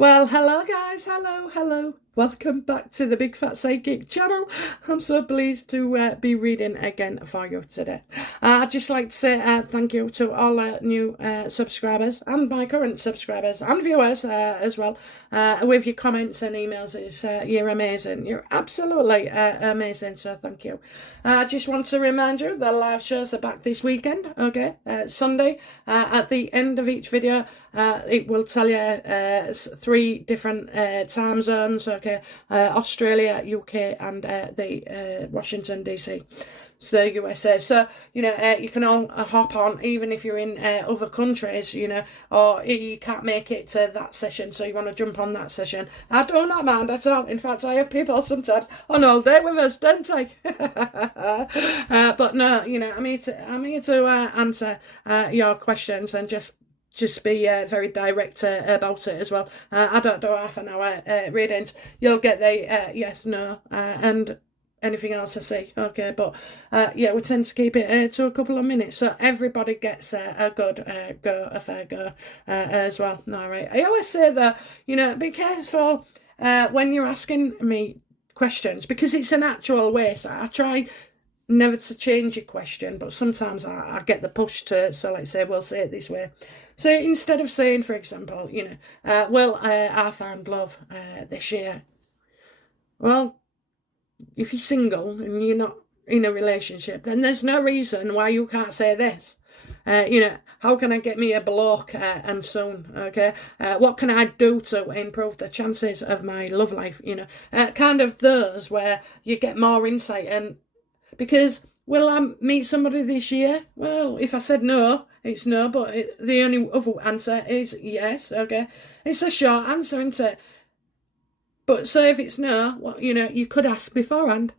Well, hello guys, hello. Welcome back to the Big Fat Psychic channel. I'm so pleased to be reading again for you today. I'd just like to say thank you to all new subscribers and my current subscribers and viewers as well. With your comments and emails, you're amazing. You're absolutely amazing, so thank you. I just want to remind you the live shows are back this weekend, okay? Sunday, at the end of each video, it will tell you 3 different time zones, okay? Australia, UK, and the Washington DC. So the USA. So, you can all hop on, even if you're in other countries, or you can't make it to that session, so you want to jump on that session. I do not mind at all. In fact, I have people sometimes on all day with us, don't I? But no, I'm here to answer your questions and just be very direct about it as well. I don't do half an hour readings. You'll get the yes, no, and anything else I say, okay? But yeah, we tend to keep it to a couple of minutes, so everybody gets a good a fair go as well. All right. I always say that, be careful when you're asking me questions, because it's an actual way. So I try never to change your question, but sometimes I get the push to, so let's say we'll say it this way. So instead of saying, for example, I found love this year. Well, if you're single and you're not in a relationship, then there's no reason why you can't say this. How can I get me a bloke and soon, okay? What can I do to improve the chances of my love life, kind of those where you get more insight. And because will I meet somebody this year? Well, if I said no, it's no, but the only other answer is yes, okay? It's a short answer, isn't it? But so if it's no, well, you could ask beforehand,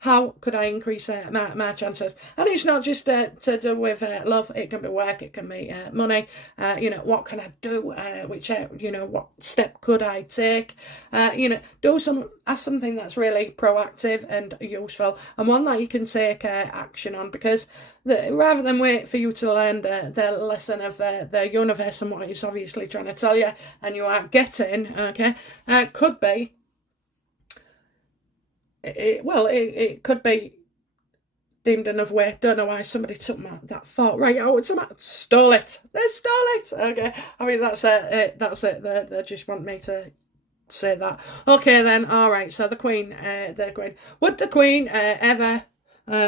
how could I increase my chances? And it's not just to do with love. It can be work, it can be money. What can I do? What step could I take? Ask something that's really proactive and useful, and one that you can take action on, because rather than wait for you to learn the lesson of the universe and what it's obviously trying to tell you and you aren't getting, okay, could be, it could be deemed another way. Don't know why somebody took that thought right out. Stole it. They stole it. Okay. I mean, that's it. They just want me to say that. Okay, then. All right. So the Queen. Would the Queen ever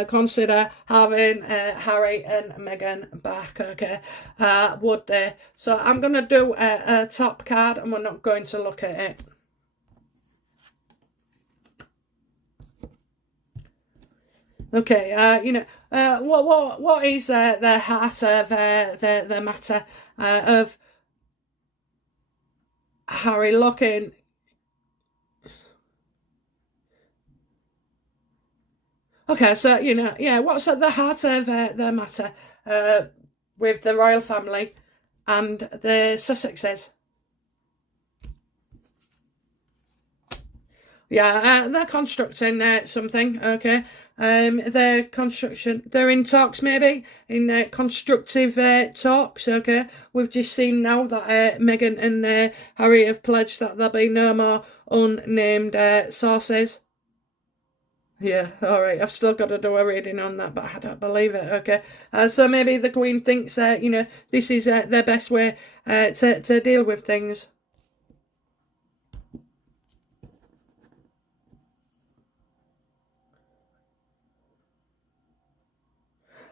consider having Harry and Meghan back? Okay. Would they? So I'm going to do a top card, and we're not going to look at it. Okay, what is the heart of the matter of Harry looking? Okay, so what's at the heart of the matter with the royal family and the Sussexes? Yeah, they're constructing something, okay. They're in talks, maybe, in constructive talks, okay. We've just seen now that Meghan and Harry have pledged that there'll be no more unnamed sources. Yeah, all right. I've still got to do a reading on that, but I don't believe it, okay. So maybe the Queen thinks, this is their best way to deal with things.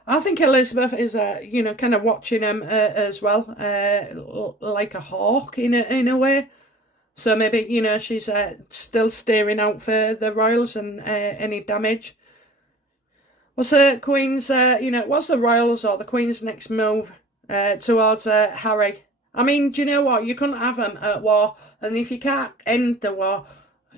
I think Elizabeth is, kind of watching him as well, like a hawk in a way. So maybe, she's still staring out for the royals and any damage. What's the Queen's, what's the royals or the Queen's next move towards Harry? I mean, do you know what? You couldn't have them at war, and if you can't end the war,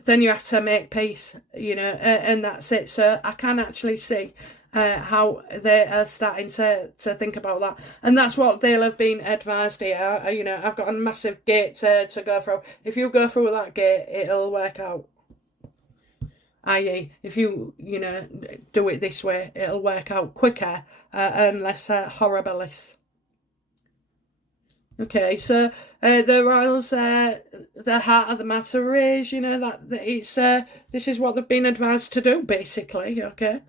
then you have to make peace, and that's it. So I can actually see how they are starting to think about that, and that's what they'll have been advised here. I've got a massive gate to go through. If you go through that gate, it'll work out. I.e., if you do it this way, it'll work out quicker and less horribilis. Okay, so the royals, the heart of the matter is, that it's this is what they've been advised to do, basically. Okay.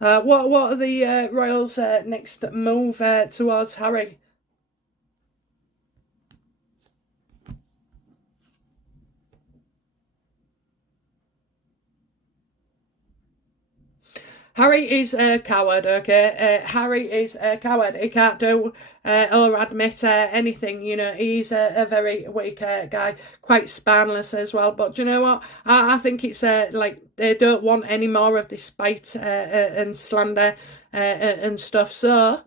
What are the royals' next move towards Harry? Harry is a coward, okay? Harry is a coward. He can't do or admit anything, He's a very weak guy, quite spineless as well. But do you know what? I think it's like they don't want any more of this spite and slander and stuff. So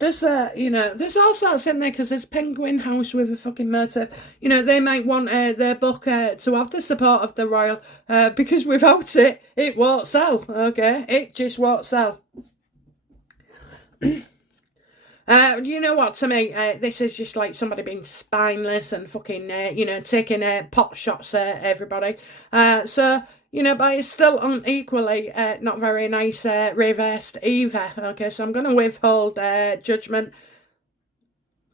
there's all sorts in there because there's Penguin House with a fucking motive. They might want their book to have the support of the royal because without it, it won't sell. Okay, it just won't sell. You know what? To me, this is just like somebody being spineless and fucking, taking pot shots at everybody. But it's still unequally not very nice reversed either. Okay, so I'm going to withhold judgment.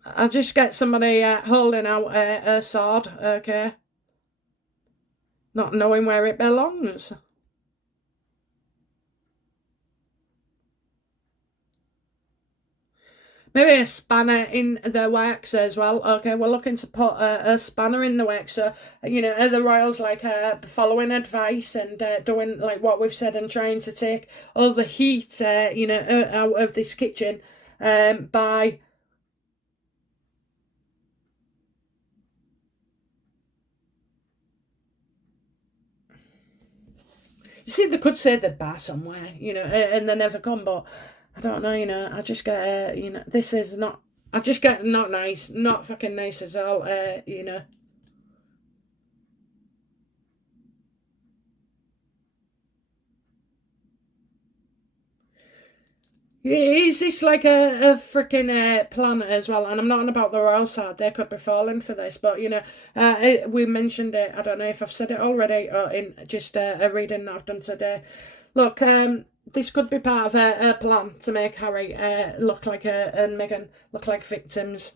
I'll just get somebody holding out a sword, okay? Not knowing where it belongs. Maybe a spanner in the works as well. Okay, we're looking to put a spanner in the works. So, are the royals like following advice and doing like what we've said and trying to take all the heat, out of this kitchen by. You see, they could say they'd buy somewhere, and they never come, but I don't know, I just get, this is not, I just get not nice, not fucking nice at all, Is this like a freaking plan as well? And I'm not on about the royal side, they could be falling for this, but we mentioned it, I don't know if I've said it already or in just a reading that I've done today. Look, this could be part of a plan to make Harry look like and Meghan look like victims.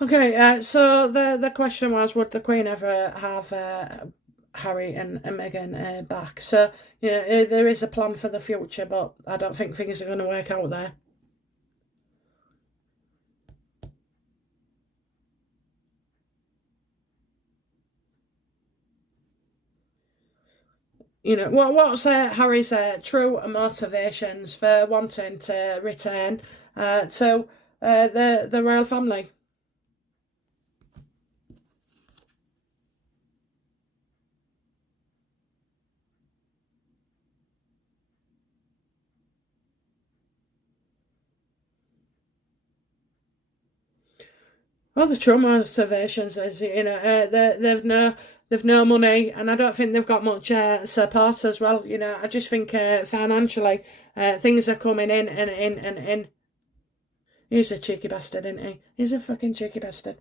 Okay, so the question was, would the Queen ever have Harry and Meghan back? So, there is a plan for the future, but I don't think things are going to work out there. What's Harry's true motivations for wanting to return to the royal family? Well, the true motivations is they've no money, and I don't think they've got much support as well. I just think financially things are coming in and in and in. He's a cheeky bastard, isn't he? He's a fucking cheeky bastard.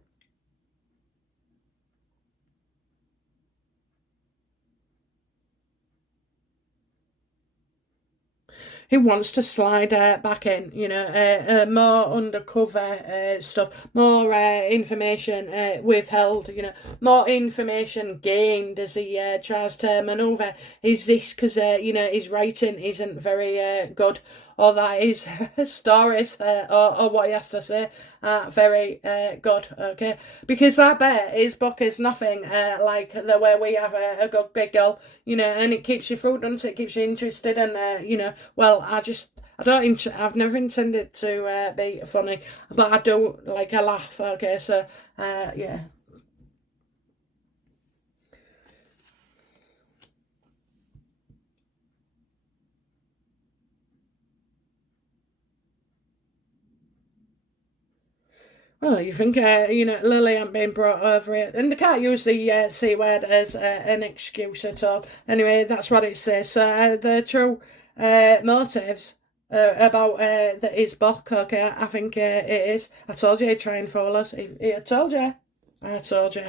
He wants to slide back in, more undercover stuff, more information withheld, more information gained as he tries to manoeuvre. Is this because, his writing isn't very good, or that his stories or what he has to say are very good, okay? Because I bet his book is nothing like the way we have a good big girl, and it keeps you through, doesn't it? It keeps you interested, and, well, I've never intended to be funny, but I do like a laugh, okay? So, yeah. Well, you think, Lily ain't been brought over it. And they can't use the C word as an excuse at all. Anyway, that's what it says. So the true motives about his book, okay, I think it is. I told you he'd try and fool us. I told you. I told you.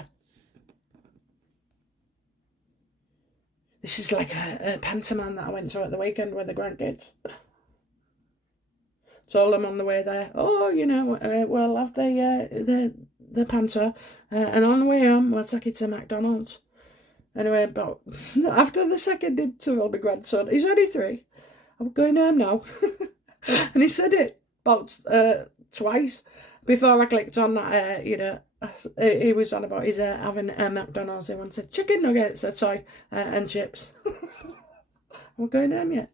This is like a pantomime that I went to at the weekend with the grandkids. Told them on the way there, oh, we'll have the panto, and on the way home, we'll take it to McDonald's. Anyway, but after the second interval, my grandson, he's only 3, I'm going home now. And he said it about twice before I clicked on that, he was on about his having a McDonald's. He wanted chicken nuggets, a toy, and chips. I'm going home yet.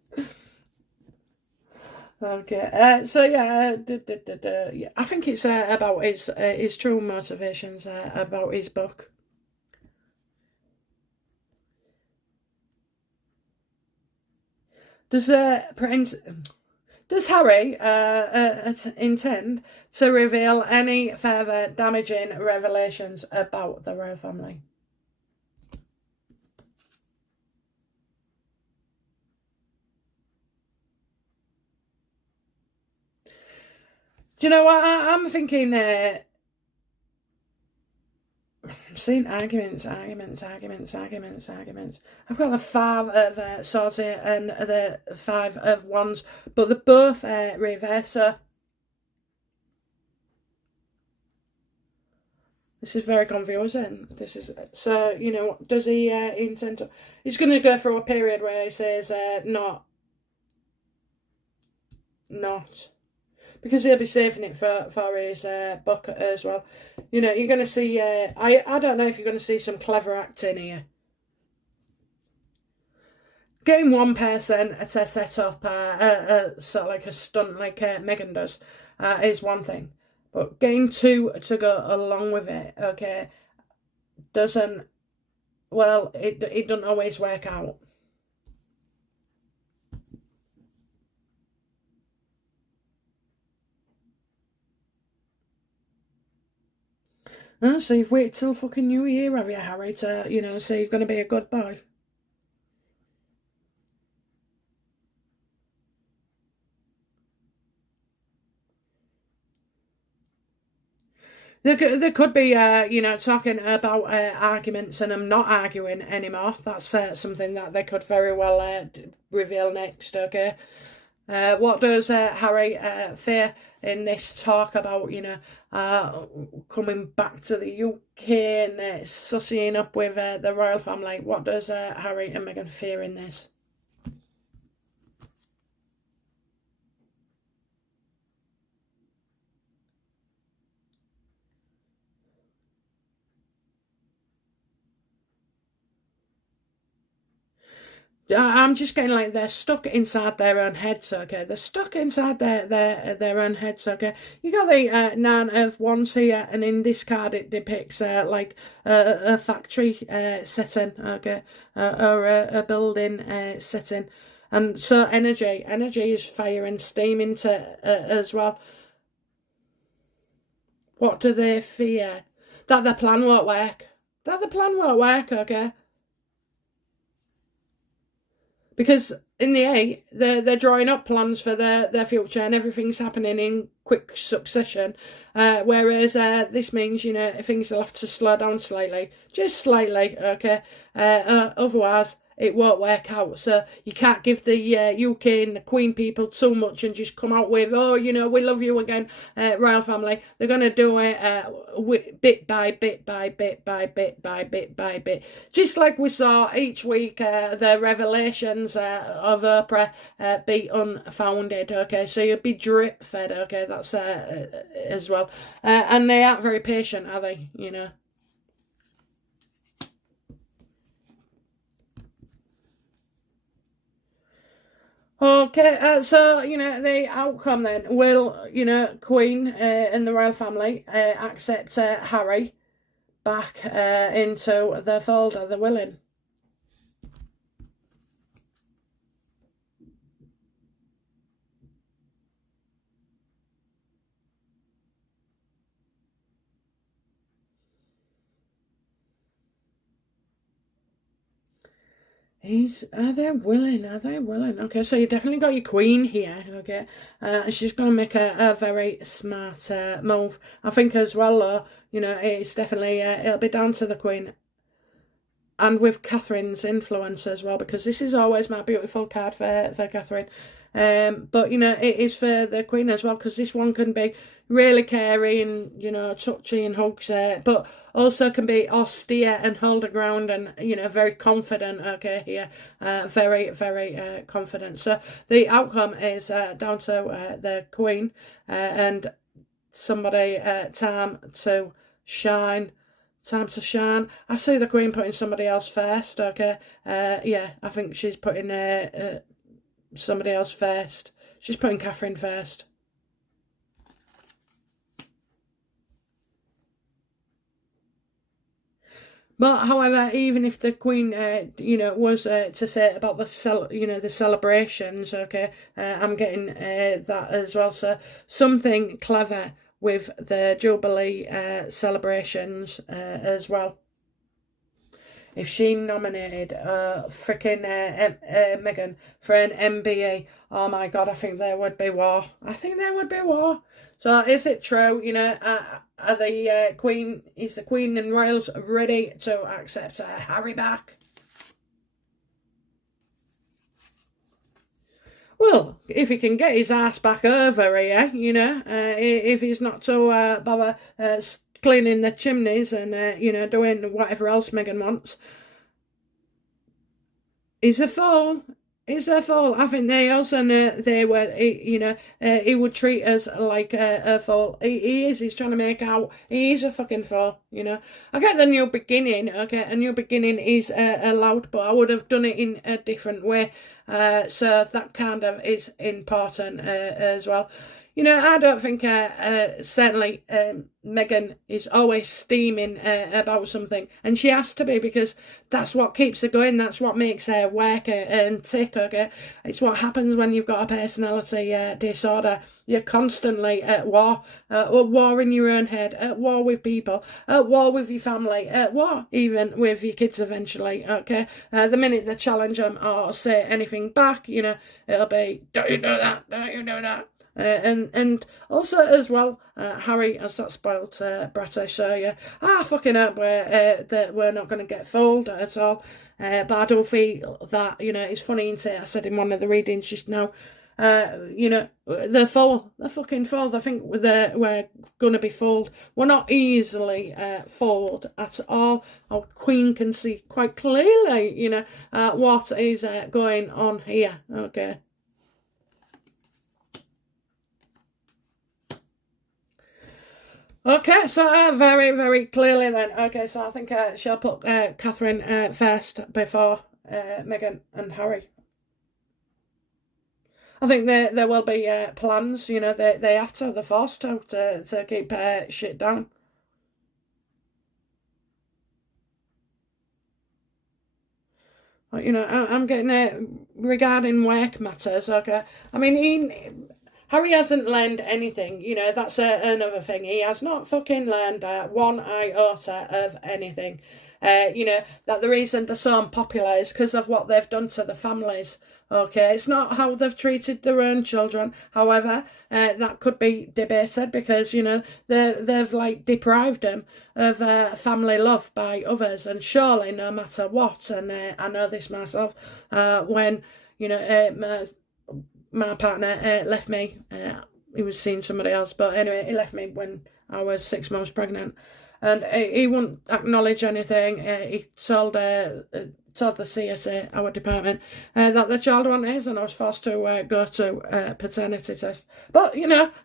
Okay, so yeah, yeah, I think it's about his true motivations about his book. Does Harry intend to reveal any further damaging revelations about the royal family? Do you know what I'm thinking? I'm seeing arguments. I've got the 5 of swords here and the 5 of wands, but they're both reverse. So this is very confusing. This is so. Does he intend to? He's going to go through a period where he says not. Because he'll be saving it for his book as well. You're going to see... I don't know if you're going to see some clever acting here. Getting one person to set up sort of like a stunt like Meghan does is one thing. But getting 2 to go along with it, okay, doesn't... Well, it doesn't always work out. Oh, so you've waited till fucking New Year, have you, Harry, to, say you're going to be a good boy? There could be, talking about arguments and them not arguing anymore. That's something that they could very well reveal next, okay? What does Harry fear in this talk about, coming back to the UK and sussying up with the royal family? What does Harry and Meghan fear in this? I'm just getting like they're stuck inside their own heads, okay? They're stuck inside their own heads, okay? You got the 9 of Wands here, and in this card it depicts like a factory setting, okay? Or a building setting. And so energy is fire and steam into as well. What do they fear? That the plan won't work. Okay? Because in the 8, they're drawing up plans for their future and everything's happening in quick succession. Whereas this means, things will have to slow down slightly. Just slightly, okay? Otherwise, it won't work out. So you can't give the UK and the Queen people too much and just come out with, we love you again, royal family. They're going to do it bit by bit by bit by bit by bit by bit. Just like we saw each week the revelations of Oprah be unfounded, okay? So you'll be drip fed, okay? That's as well. And they aren't very patient, are they, Okay, so, the outcome then, will, Queen and the royal family accept Harry back into the fold? Are they willing? Are they willing? Are they willing? Okay, so you definitely got your queen here, okay? And she's going to make a very smart move. I think as well, though, it's definitely, it'll be down to the queen. And with Catherine's influence as well, because this is always my beautiful card for Catherine. But, it is for the queen as well, because this one can be really caring, touchy and hugs, but also can be austere and hold the ground and, very confident, okay, here. Very, very confident. So the outcome is down to the queen and somebody, time to shine. Time to shine. I see the queen putting somebody else first, okay? Yeah, I think she's putting somebody else first. She's putting Catherine first. But however, even if the queen, was to say about the celebrations, okay, I'm getting that as well. So something clever with the Jubilee celebrations as well. If she nominated freaking Meghan for an MBE, oh my God, I think there would be war. I think there would be war. So is it true? Are the Queen, is the Queen and Royals ready to accept Harry back? Well, if he can get his ass back over here, if he's not so bother cleaning the chimneys and, doing whatever else Meghan wants. He's a fool. He's a fool. I think they also know they were, he would treat us like a fool. He is. He's trying to make out he is a fucking fool, I get the new beginning, okay? A new beginning is allowed, but I would have done it in a different way. So that kind of is important as well. I don't think, certainly, Meghan is always steaming about something. And she has to be, because that's what keeps her going. That's what makes her work and tick, okay? It's what happens when you've got a personality disorder. You're constantly at war in your own head, at war with people, at war with your family, at war even with your kids eventually, okay? The minute they challenge them or say anything back, it'll be, don't you do that, don't you do that? And also as well, Harry has that spoilt British, so yeah, fucking up that we're not going to get fooled at all. But I do feel that, it's funny, I said in one of the readings just now, they're fucking fooled. I think we're going to be fooled. We're not easily fooled at all. Our Queen can see quite clearly, what is going on here, okay? Okay, so very, very clearly then. Okay, so I think she'll put Catherine first before Meghan and Harry. I think there will be plans, they have to, they're forced to keep shit down. But, I'm getting it regarding work matters, okay? I mean, Harry hasn't learned anything, that's another thing. He has not fucking learned one iota of anything. That the reason they're so unpopular is because of what they've done to the families. Okay, it's not how they've treated their own children. However, that could be debated because, they've like deprived them of family love by others. And surely, no matter what, and I know this myself, when, my partner left me. He was seeing somebody else, but anyway, he left me when I was 6 months pregnant, and he wouldn't acknowledge anything. He told the CSA, our department, that the child wasn't his, and I was forced to go to paternity test. But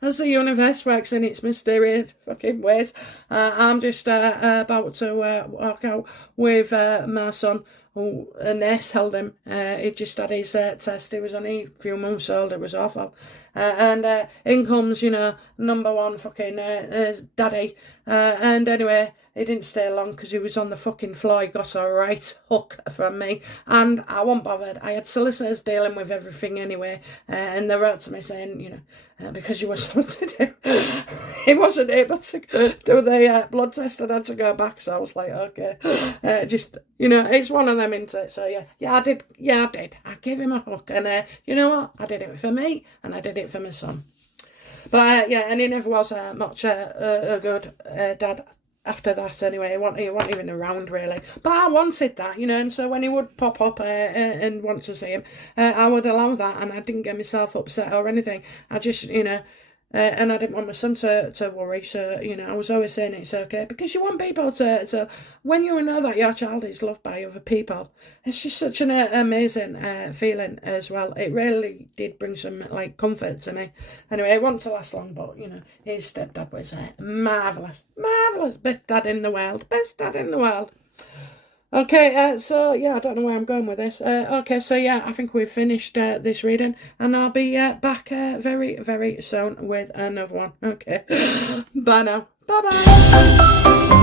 as the universe works in its mysterious fucking ways, I'm just about to walk out with my son. A nurse held him. He just had his test. He was only a few months old. It was awful. and in comes, you know, number one fucking daddy. And anyway, he didn't stay long because he was on the fucking floor. He got a right hook from me, and I wasn't bothered. I had solicitors dealing with everything anyway, and they wrote to me saying, you know, because you were something to do, he wasn't able to do the blood test and had to go back. So I was like, okay, just, you know, it's one of them, isn't it? So I did. I gave him a hook, and you know what? I did it for me, and I did it for my son. But and he never was much a good dad after that anyway. He wasn't even around really. But I wanted that, you know, and so when he would pop up and want to see him, I would allow that, and I didn't get myself upset or anything. I just, you know, and I didn't want my son to worry, so, you know, I was always saying it's okay, because you want people to when you know that your child is loved by other people, it's just such an amazing feeling as well. It really did bring some, like, comfort to me. Anyway, it wasn't to last long, but, you know, his stepdad was marvellous, best dad in the world. Okay, so yeah, I don't know where I'm going with this. Okay, so yeah, I think we've finished this reading, and I'll be back very, very soon with another one. Okay, bye now. Bye-bye.